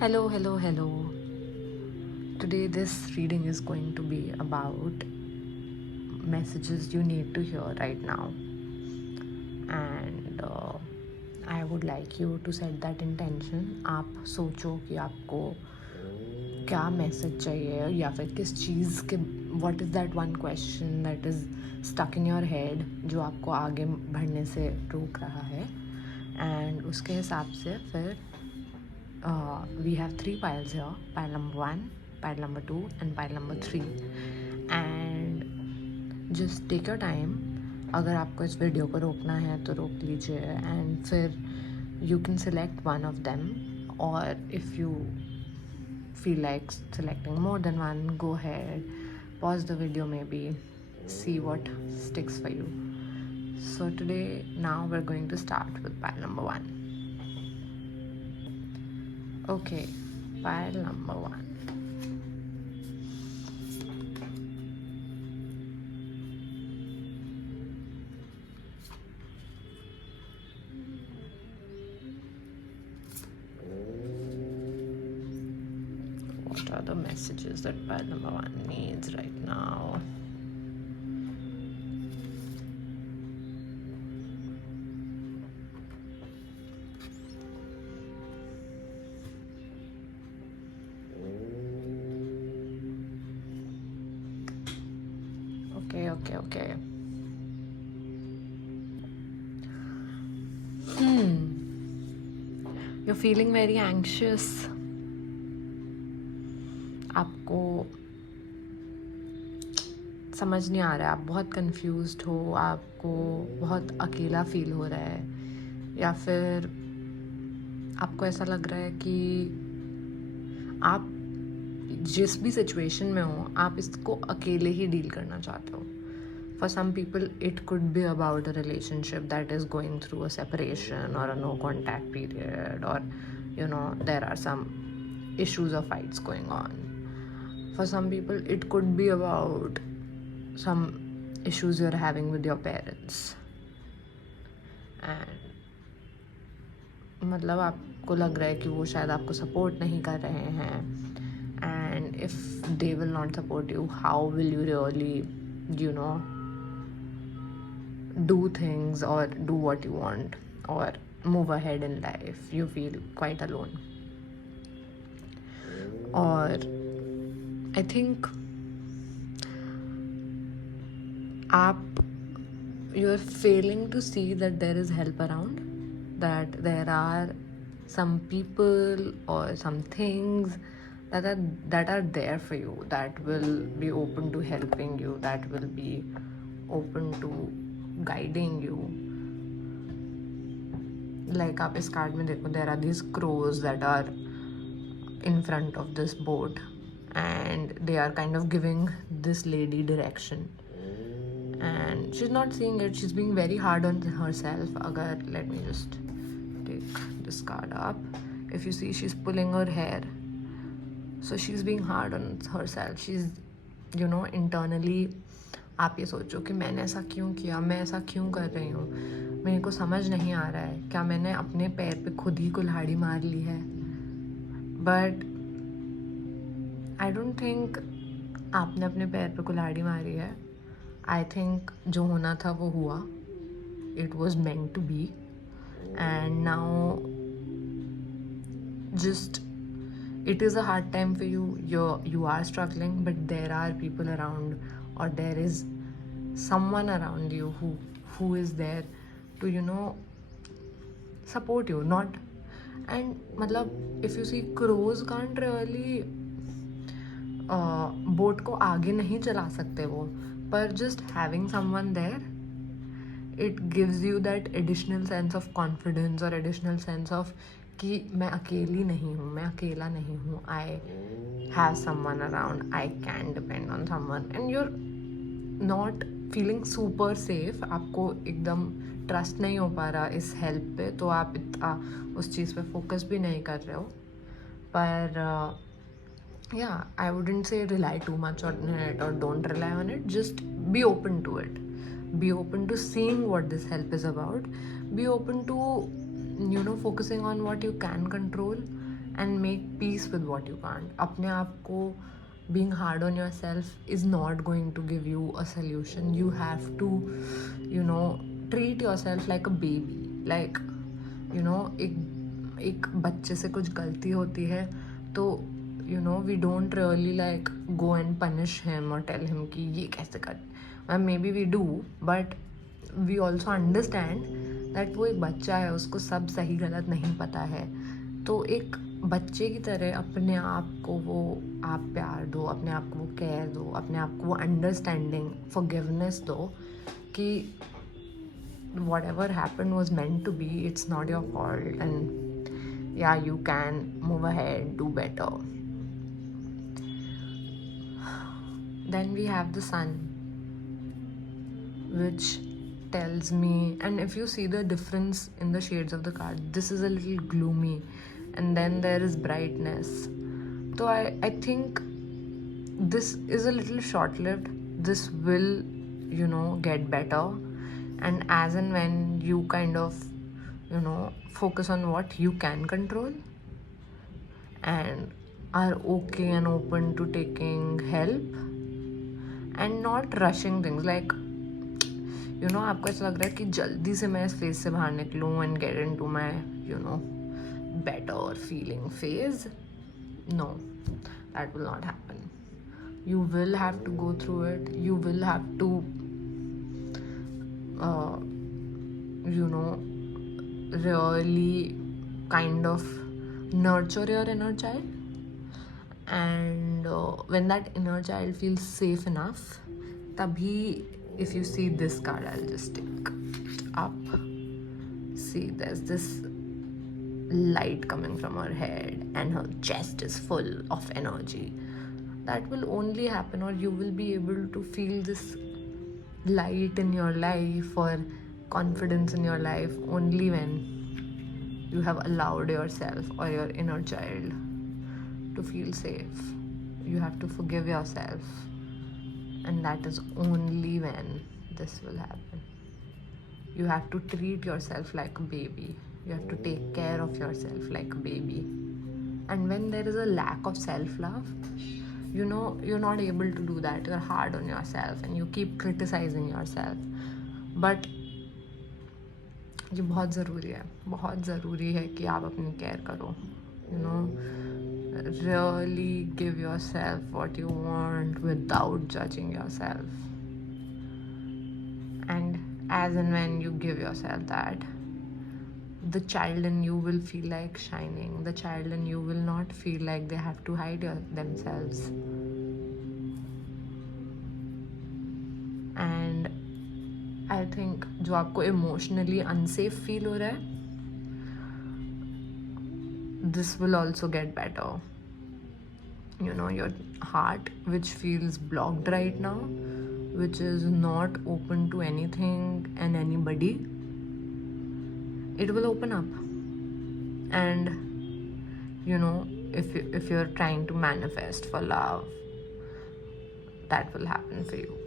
Hello, hello, hello. Today, this reading is going to be about messages you need to hear right now. And I would like you to set that intention. आप सोचो कि आपको क्या message चाहिए या फिर किस चीज़ के what is that one question that is stuck in your head जो आपको आगे बढ़ने से रोक रहा है. And उसके हिसाब से फिर we have 3 piles here, pile number 1, pile number 2 and pile number 3. And just take your time. अगर आपको इस वीडियो को रोकना है तो रोक लीजिए and फिर you can select one of them, or if you feel like selecting more than one, go ahead, pause the video, maybe see what sticks for you. So today, now we're going to start with pile number 1. Okay, pile number 1. What are the messages that pile number 1 needs right now? Okay. You're feeling very anxious. आपको समझ नहीं आ रहा है, आप बहुत confused हो, आपको बहुत अकेला फील हो रहा है, या फिर आपको ऐसा लग रहा है कि आप जिस भी सिचुएशन में हो आप इसको अकेले ही डील करना चाहते हो. For some people it could be about a relationship that is going through a separation or a no contact period, or there are some issues or fights going on. For some people it could be about some issues you're having with your parents, and मतलब आपको लग रहा है कि वो शायद आपको support नहीं कर रहे हैं, and if they will not support you, how will you really do things or do what you want or move ahead in life? You feel quite alone. Or I think you're failing to see that there is help around, that there are some people or some things that are there for you, that will be open to helping you, that will be open to guiding you. Like आप इस card में देखो, there are these crows that are in front of this boat and they are kind of giving this lady direction, and she's not seeing it. She's being very hard on herself. Let me just take this card up. If you see, she's pulling her hair, so she's being hard on herself. She's internally, आप ये सोचो कि मैंने ऐसा क्यों किया, मैं ऐसा क्यों कर रही हूँ, मेरे को समझ नहीं आ रहा है, क्या मैंने अपने पैर पे खुद ही कुल्हाड़ी मार ली है. बट आई डोंट थिंक आपने अपने पैर पे कुल्हाड़ी मारी है. आई थिंक जो होना था वो हुआ. It was meant to be, and now just it is a hard time for you. You are struggling, but there are people around, or there is someone around you who is there to support you. Not, and matlab if you see, crows can't really boat को आगे नहीं चला सकते वो, पर just having someone there, it gives you that additional sense of confidence or additional sense of कि मैं अकेली नहीं हूँ, मैं अकेला नहीं हूँ. I have someone around, I can depend on someone, and you're not feeling super safe. आपको एकदम ट्रस्ट नहीं हो पा रहा इस हेल्प पे, तो आप इतना उस चीज़ पे फोकस भी नहीं कर रहे हो. पर yeah, I wouldn't say rely too much on it or don't rely on it. Just be open to it. Be open to seeing what this help is about. Be open to focusing on what you can control, and make peace with what you can't. अपने आप को being hard on yourself is not going to give you a solution. You have to, treat yourself like a baby. Like, एक बच्चे से कुछ गलती होती है तो we don't really like go and punish him or tell him कि ये कैसे कर. Maybe we do, but we also understand that वो एक बच्चा है, उसको सब सही गलत नहीं पता है. तो एक बच्चे की तरह अपने आप को वो आप प्यार दो, अपने आप को वो केयर दो, अपने आप को वो अंडरस्टैंडिंग, फॉरगिवनेस दो कि whatever happened was meant to be. It's not your fault, and yeah, you can move ahead, do better. Then we have the sun, which tells me, and if you see the difference in the shades of the card, this is a little gloomy and then there is brightness. So I think this is a little short-lived. This will get better, and as and when you kind of focus on what you can control and are okay and open to taking help and not rushing things. Like आपको ऐसा लग रहा है कि जल्दी से मैं इस फेज से बाहर निकलूँ and get into my better feeling phase. No, that will not happen. You will have to go through it. You will have to really kind of nurture your inner child, and when that inner child feels safe enough, tabhi, if you see this card, I'll just take it up. See, there's this light coming from her head and her chest is full of energy. That will only happen, or you will be able to feel this light in your life or confidence in your life only when you have allowed yourself or your inner child to feel safe. You have to forgive yourself, and that is only when this will happen. You have to treat yourself like a baby. You have to take care of yourself like a baby. And when there is a lack of self-love, you're not able to do that. You're hard on yourself and you keep criticizing yourself. But ये बहुत ज़रूरी है कि आप अपनी care करो. Really give yourself what you want without judging yourself. And as and when you give yourself that, the child in you will feel like shining. The child in you will not feel like they have to hide themselves. And I think जो आपको emotionally unsafe feel हो रहा है, this will also get better. Your heart, which feels blocked right now, which is not open to anything and anybody, it will open up. And if you're trying to manifest for love, that will happen for you.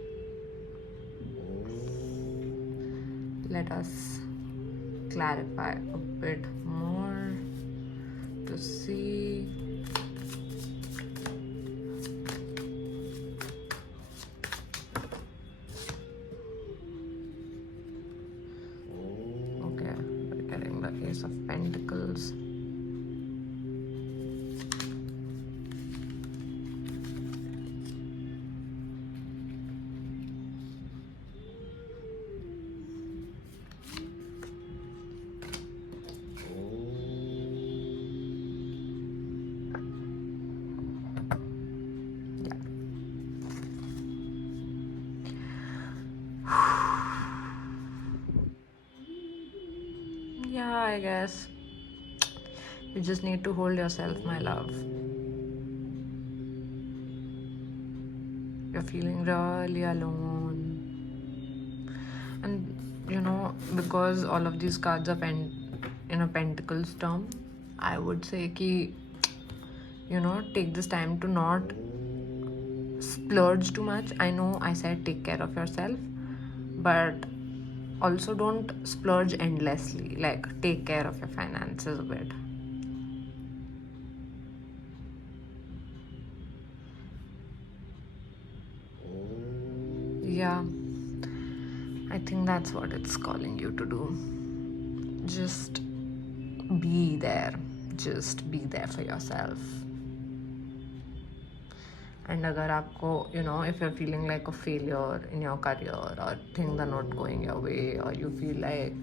Let us clarify a bit more to see. Okay, we're getting the Ace of Pentacles. Yeah, I guess you just need to hold yourself, my love. You're feeling really alone. And because all of these cards are in a Pentacles term, I would say ki, take this time to not splurge too much. I know I said take care of yourself, but also don't splurge endlessly. Like, take care of your finances a bit. yeah, I think that's what it's calling you to do. Just be there. Just be there for yourself. And अगर आपको, you know, if you're feeling like a failure in your career or things are not going your way, or you feel like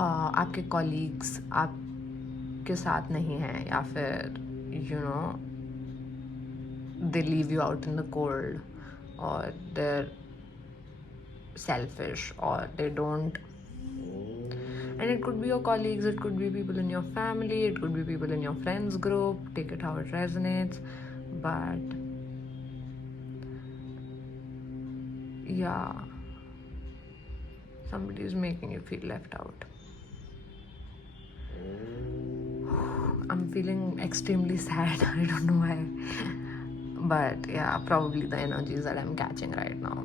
आपके colleagues आपके साथ नहीं हैं, या फिर you know they leave you out in the cold, or they're selfish, or they don't, and it could be your colleagues, it could be people in your family, it could be people in your friends group, take it how it resonates, but yeah, somebody is making you feel left out. I'm feeling extremely sad. I don't know why, but yeah, probably the energies that I'm catching right now.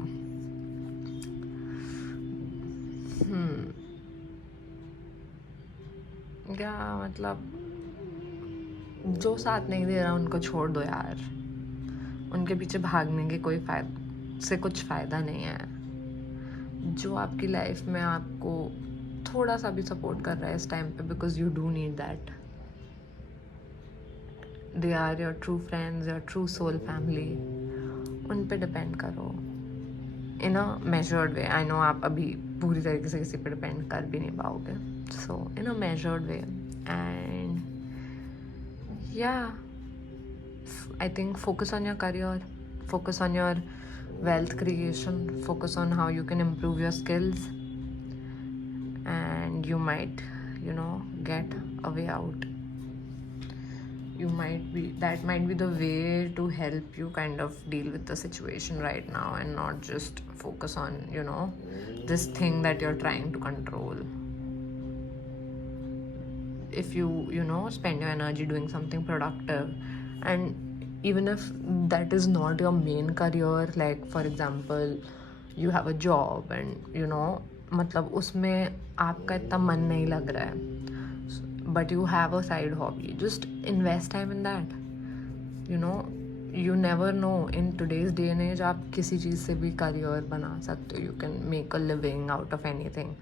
क्या मतलब, जो साथ नहीं दे रहा उनको छोड़ दो यार. उनके पीछे भागने के कोई से कुछ फ़ायदा नहीं है. जो आपकी लाइफ में आपको थोड़ा सा भी सपोर्ट कर रहा है इस टाइम पे, because you do need that. They are your true friends, your true soul family. उन पे डिपेंड करो इन अ मेजर्ड वे. आई नो आप अभी पूरी तरीके से किसी पे डिपेंड कर भी नहीं पाओगे. सो इन अ मेजर्ड वे. एंड या, I think focus on your career, focus on your wealth creation, focus on how you can improve your skills, and you might, you know, get a way out. That might be the way to help you kind of deal with the situation right now, and not just focus on, you know, this thing that you're trying to control. If you know, spend your energy doing something productive, and even if that is not your main career, like for example you have a job and you know मतलब उसमें आपका इतना मन नहीं लग रहा है, but you have a side hobby, just invest time in that. You know, you never know, in today's day and age आप किसी चीज़ से भी career बना सकते हो. You can make a living out of anything.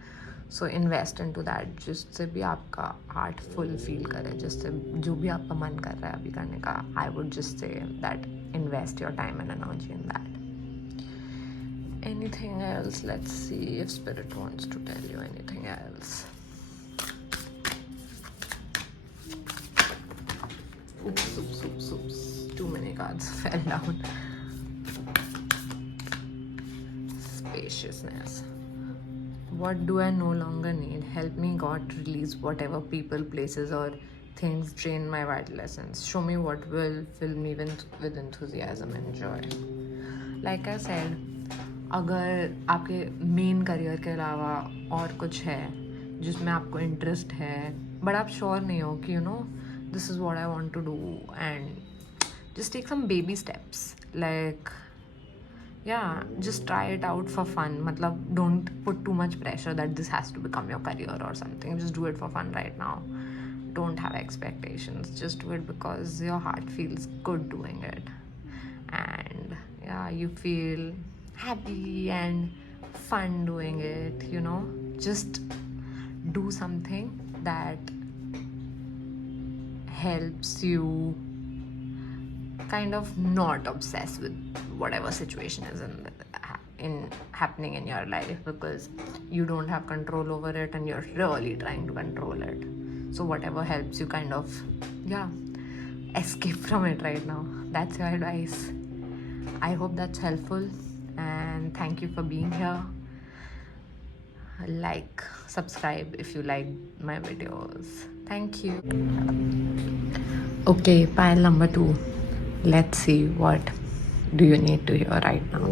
So invest into that, जिससे भी आपका heart full feel करे, जिससे जो भी आपका मन कर रहा है अभी करने का. I would just say that invest your time and energy in that. Anything else? Let's see if Spirit wants to tell you anything else. Oops. Too many cards fell down. Spaciousness. What do I no longer need? Help me, God, release whatever people, places, or things drain my vital essence. Show me what will fill me with enthusiasm and joy. Like I said, अगर आपके main career के अलावा और कुछ है जिसमें आपको interest है, बट आप श्योर नहीं हो कि you know this is what I want to do, and just take some baby steps. Like yeah, just try it out for fun. Matlab, don't put too much pressure that this has to become your career or something. Just do it for fun right now. Don't have expectations. Just do it because your heart feels good doing it, and yeah, you feel happy and fun doing it. You know, just do something that helps you kind of not obsess with whatever situation is in happening in your life, because you don't have control over it and you're really trying to control it. So whatever helps you kind of escape from it right now, that's your advice. I hope that's helpful, and thank you for being here. Like, subscribe if you like my videos. Thank you. Okay, pile number 2. Let's see, what do you need to hear right now?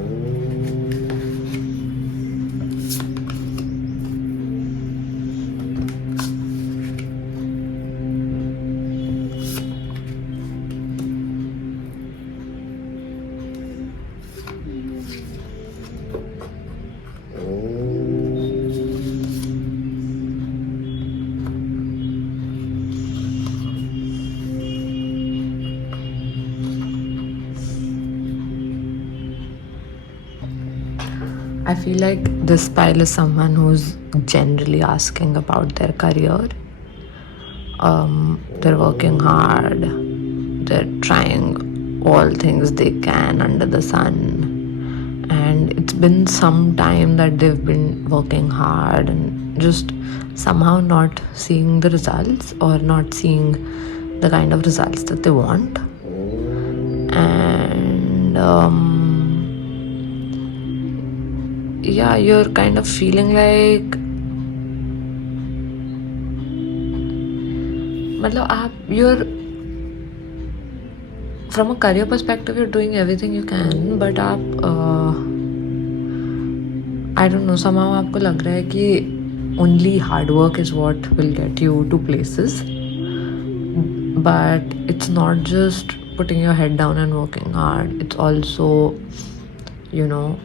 I feel like this pile is someone who's generally asking about their career. They're working hard, they're trying all things they can under the sun, and it's been some time that they've been working hard and just somehow not seeing the results or not seeing the kind of results that they want. And yeah, you're kind of feeling like you're from a career perspective you're doing everything you can, but I don't know, somehow आपको लग रहा है कि only hard work is what will get you to places, but it's not just putting your head down and working hard, it's also, you know,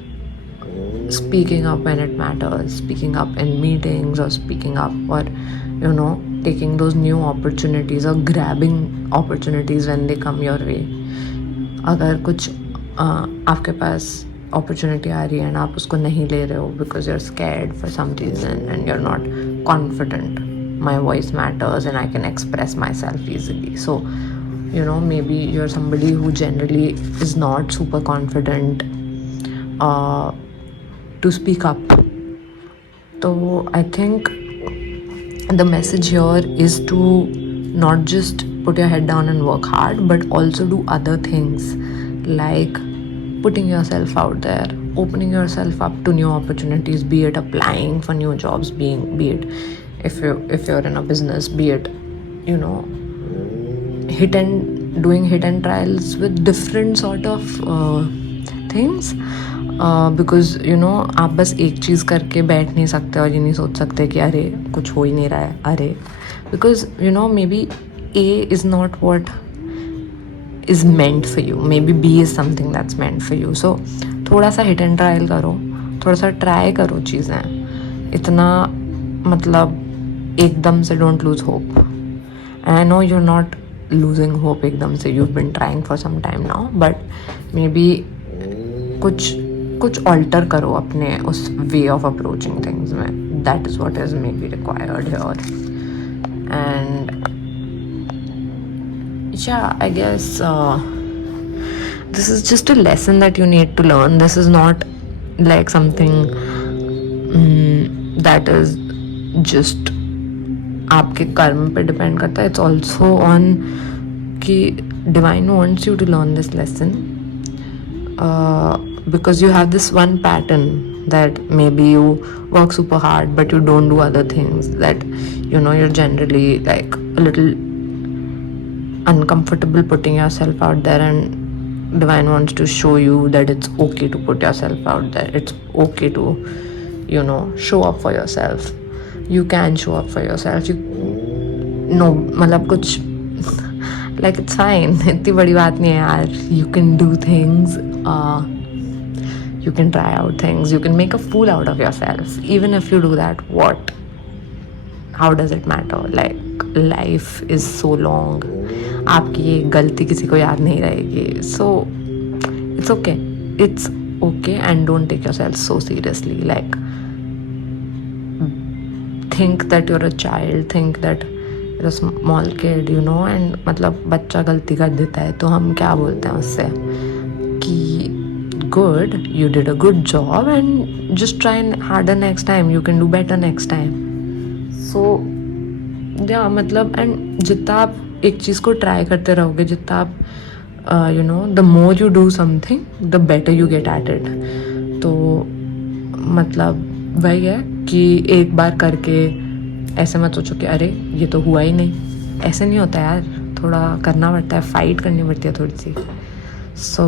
speaking up when it matters, speaking up in meetings, or speaking up, or you know, taking those new opportunities or grabbing opportunities when they come your way. अगर कुछ आपके पास opportunity आ रही है and आप उसको नहीं ले रहे हो because you're scared for some reason and you're not confident, my voice matters and I can express myself easily. So, you know, maybe you're somebody who generally is not super confident to speak up. So I think the message here is to not just put your head down and work hard, but also do other things like putting yourself out there, opening yourself up to new opportunities, be it applying for new jobs, be it if you're in a business, be it, you know, doing hit and trials with different sort of things. Because you know आप बस एक चीज़ करके बैठ नहीं सकते और ये नहीं सोच सकते कि अरे कुछ हो ही नहीं रहा है, अरे because you know may be A is not what is meant for you, maybe B is something that's meant for you. So थोड़ा सा हिट एंड ट्रायल करो, थोड़ा सा ट्राई करो चीज़ें, इतना मतलब एकदम से don't lose hope. I know you are not losing hope एकदम से, you been trying for some time now, but maybe कुछ ऑल्टर करो अपने उस वे ऑफ अप्रोचिंग थिंग्स में. That is what is maybe required here. And yeah, I guess this is just a lesson that you need to learn. This is not like something that is just आपके कर्म पे depend करता है. It's also on कि divine wants you to learn this lesson because you have this one pattern that maybe you work super hard but you don't do other things, that you know you're generally like a little uncomfortable putting yourself out there, and divine wants to show you that it's okay to put yourself out there. It's okay to, you know, show up for yourself. You can show up for yourself. No, मतलब कुछ like it's fine. इतनी बड़ी बात नहीं है यार. You can do things. You can try out things. You can make a fool out of yourself. Even if you do that, what? How does it matter? Like life is so long. आपकी ये गलती किसी को याद नहीं रहेगी. So it's okay. It's okay, and don't take yourself so seriously. Like think that you're a child. Think that you're a small kid, you know. And मतलब बच्चा गलती कर देता है तो हम क्या बोलते हैं उससे कि good, you did a good job and just try harder next time. You can do better next time. So yeah, मतलब and जितना आप एक चीज़ को ट्राई करते रहोगे, जितना आप you know the more you do something the better you get at it. तो मतलब वही है कि एक बार करके ऐसे मत सोचो कि अरे ये तो हुआ ही नहीं. ऐसे नहीं होता यार, थोड़ा करना पड़ता है, फाइट करनी पड़ती है थोड़ी सी. सो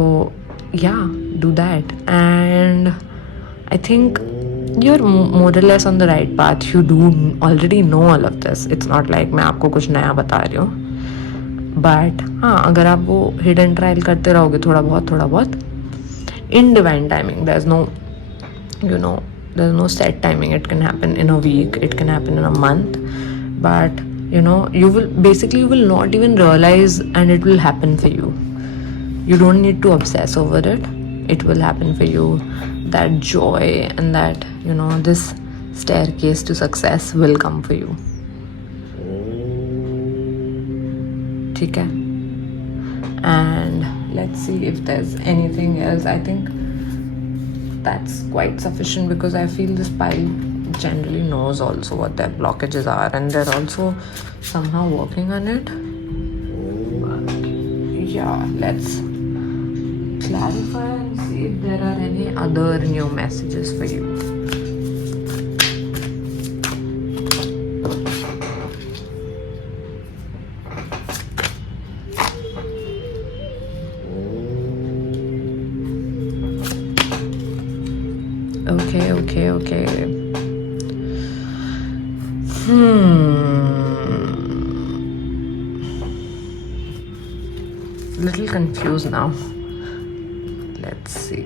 या do that and I think you're more or less on the right path. You do already know all of this. It's not like मैं आपको कुछ नया बता रही हूँ. But हाँ, अगर आप वो hit and trial करते रहोगे थोड़ा बहुत in divine timing, there's no, you know, there's no set timing. It can happen in a week, it can happen in a month, but you know, you will not even realize, and it will happen for you. You don't need to obsess over it. It will happen for you that joy and that, you know, this staircase to success will come for you. ठीक है? And let's see if there's anything else. I think that's quite sufficient because I feel this pile generally knows also what their blockages are and they're also somehow working on it. But yeah, let's clarify and see if there are any other new messages for you. Okay. Little confused now. Let's see.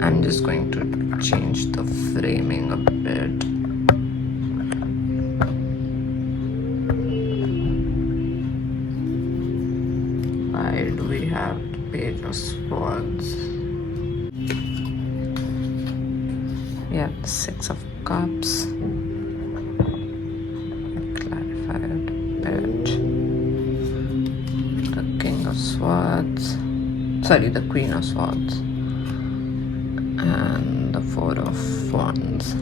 I'm just going to change the framing a bit. Why do we have the Page of Swords? We have the Six of Cups. Clarify it a bit. The King of Swords. Sorry, the Queen of Swords. And the Four of Wands.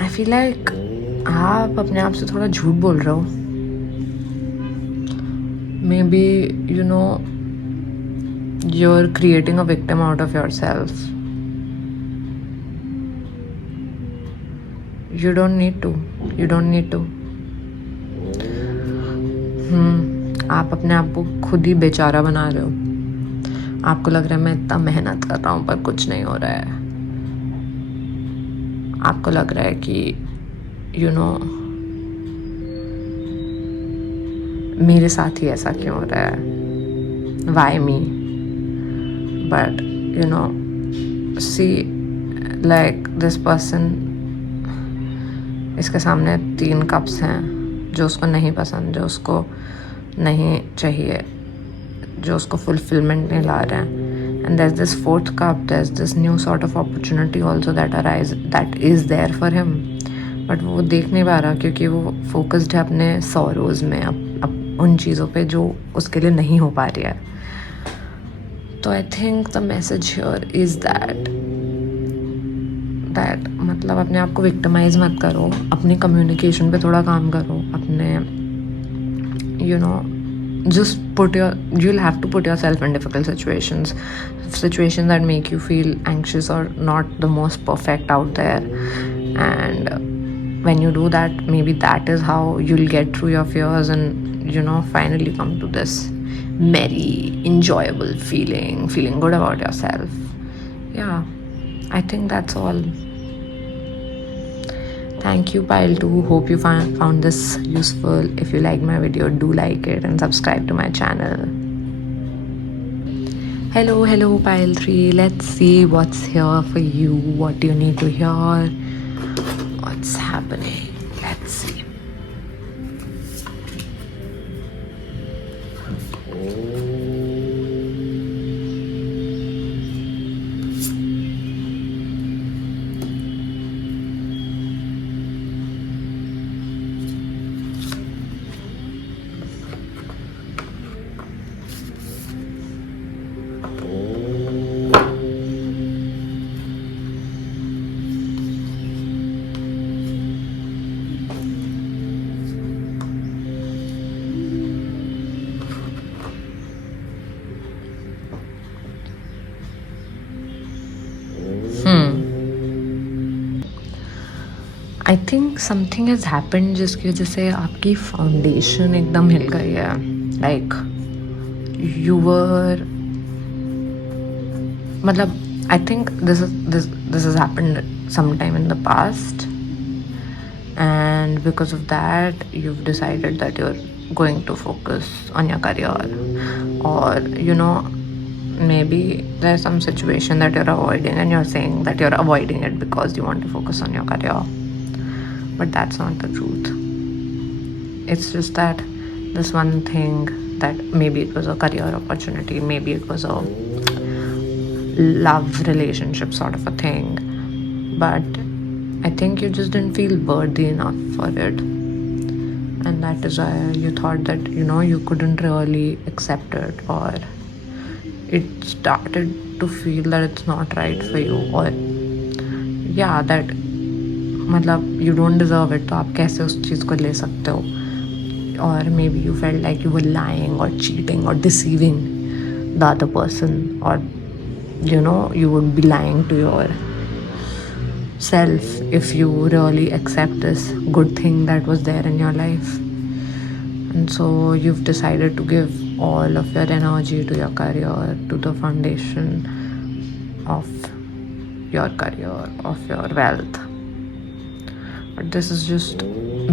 I feel like आप अपने आप से थोड़ा झूठ बोल रहे हो. Maybe, you know, you're creating a victim out of yourself. You don't need to. आप अपने आप को खुद ही बेचारा बना रहे हो. आपको लग रहा है मैं इतना मेहनत कर रहा हूँ पर कुछ नहीं हो रहा है. आपको लग रहा है कि you know, मेरे साथ ही ऐसा क्यों हो रहा है. Why me? But you know, see, like this person, इसके सामने 3 कप्स हैं जो उसको नहीं पसंद, जो उसको नहीं चाहिए, जो उसको फुलफिलमेंट नहीं ला रहे हैं. And there's this 4th cup, there's this new sort of opportunity also that is there for him. But वो देख नहीं पा रहा क्योंकि वो फोकस्ड है अपने सॉरोज में, उन चीज़ों पे जो उसके लिए नहीं हो पा रही है. तो I think the message here is that मतलब अपने आप को विक्टिमाइज मत करो, अपनी कम्युनिकेशन पे थोड़ा काम करो, अपने you know, just you'll have to put yourself in difficult situations that make you feel anxious or not the most perfect out there. And when you do that, maybe that is how you'll get through your fears and, you know, finally come to this merry, enjoyable feeling good about yourself. Yeah, I think that's all. Thank you, Pile 2. Hope you found this useful. If you like my video, do like it and subscribe to my channel. Hello, Pile 3. Let's see what's here for you. What do you need to hear? What's happening? Let's see. I think something has happened जिसकी वजह से आपकी foundation एकदम हिल गई है. Like you were, मतलब I think this has happened sometime in the past, and because of that you've decided that you're going to focus on your career, or you know, maybe there's some situation that you're avoiding and you're saying that you're avoiding it because you want to focus on your career. But that's not the truth. It's just that this one thing that maybe it was a career opportunity, maybe it was a love relationship sort of a thing, but I think you just didn't feel worthy enough for it, and that is why you thought that you couldn't really accept it, or it started to feel that it's not right for you, or yeah, that मतलब you don't deserve it, तो आप कैसे उस चीज़ को ले सकते हो, or maybe you felt like you were lying or cheating or deceiving the other person, or you would be lying to yourself if you really accept this good thing that was there in your life. And so you've decided to give all of your energy to your career, to the foundation of your career, of your wealth. But this is just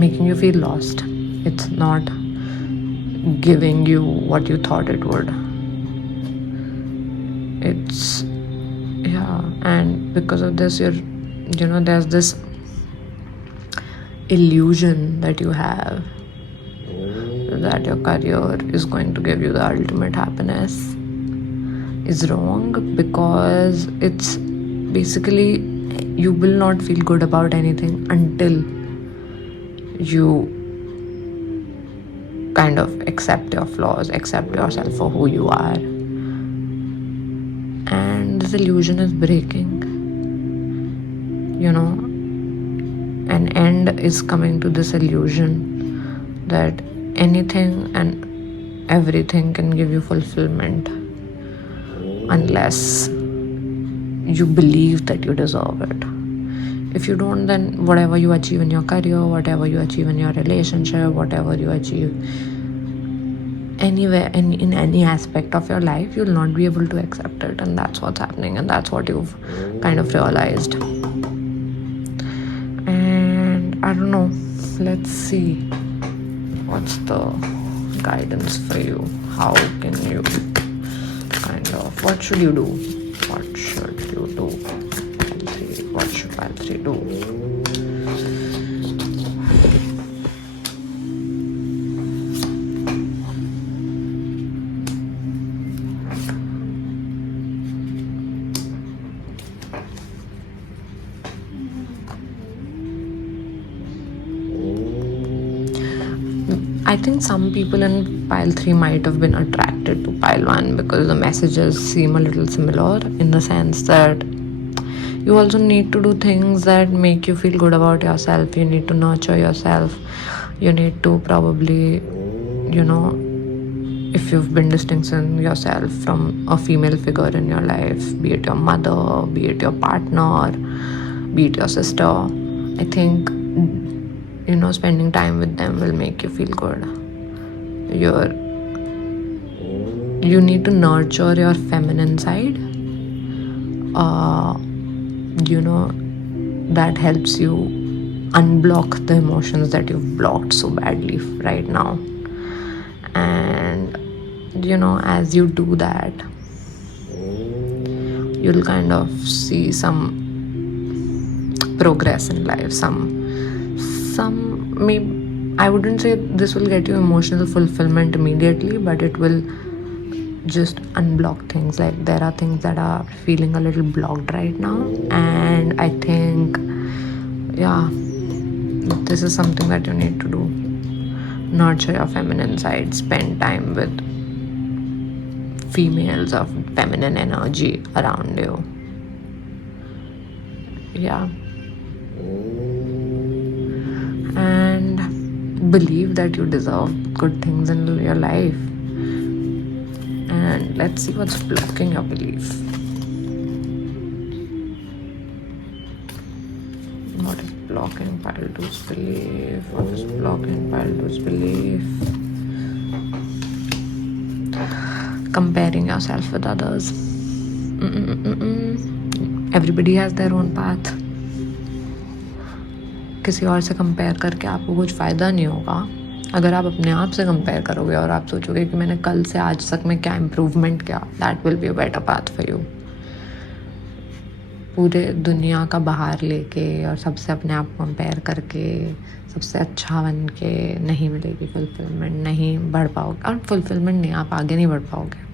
making you feel lost. It's not giving you what you thought it would. It's, yeah, and because of this, there's this illusion that you have that your career is going to give you the ultimate happiness is wrong, because it's basically you will not feel good about anything until you kind of accept your flaws, accept yourself for who you are. And this illusion is breaking. An end is coming to this illusion that anything and everything can give you fulfillment unless you believe that you deserve it. If you don't, then whatever you achieve in your career, whatever you achieve in your relationship, whatever you achieve anywhere in any aspect of your life, you'll not be able to accept it. And that's what's happening, and that's what you've kind of realized. And I don't know, let's see what's the guidance for you. How can you what should you do? What should you do? What should pile 3 do? I think some people in pile 3 might have been attracted to pile 1 because the messages seem a little similar, in the sense that you also need to do things that make you feel good about yourself. You need to nurture yourself. You need to probably, if you've been distancing yourself from a female figure in your life, be it your mother, be it your partner, be it your sister, I think spending time with them will make you feel good. You need to nurture your feminine side. That helps you unblock the emotions that you've blocked so badly right now. And as you do that, you'll kind of see some progress in life. Maybe I wouldn't say this will get you emotional fulfillment immediately, but it will just unblock things. Like, there are things that are feeling a little blocked right now, and I think this is something that you need to do. Nurture your feminine side. Spend time with females of feminine energy around you. And believe that you deserve good things in your life. And let's see what's blocking your belief. What is blocking pile 2's belief? What is blocking pile 2's belief? Comparing yourself with others. Everybody has their own path. किसी और से compare करके आपको कुछ फ़ायदा नहीं होगा. अगर आप अपने आप से कंपेयर करोगे और आप सोचोगे कि मैंने कल से आज तक में क्या इम्प्रूवमेंट किया, that will be a better path for you. पूरे दुनिया का बाहर लेके और सबसे अपने आप कंपेयर करके सबसे अच्छा बन के नहीं मिलेगी फुलफिलमेंट, नहीं बढ़ पाओगे। और फुलफिलमेंट नहीं, आप आगे नहीं बढ़ पाओगे।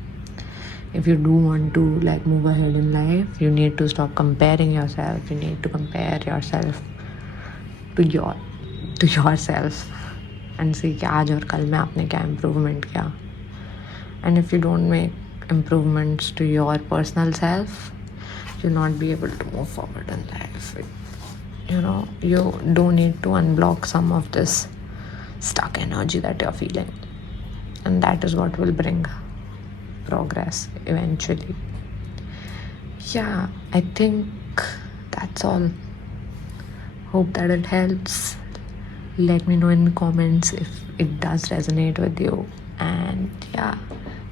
If you do want to like move ahead in life, you need to stop comparing yourself. You need to compare yourself to yourself and see कि आज और कल में आपने क्या improvement किया. And if you don't make improvements to your personal self, you'll not be able to move forward in life. You do need to unblock some of this stuck energy that you're feeling, and that is what will bring progress eventually. Yeah, I think that's all. Hope that it helps. Let me know in the comments if it does resonate with you. And yeah,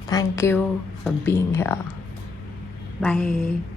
thank you for being here. Bye.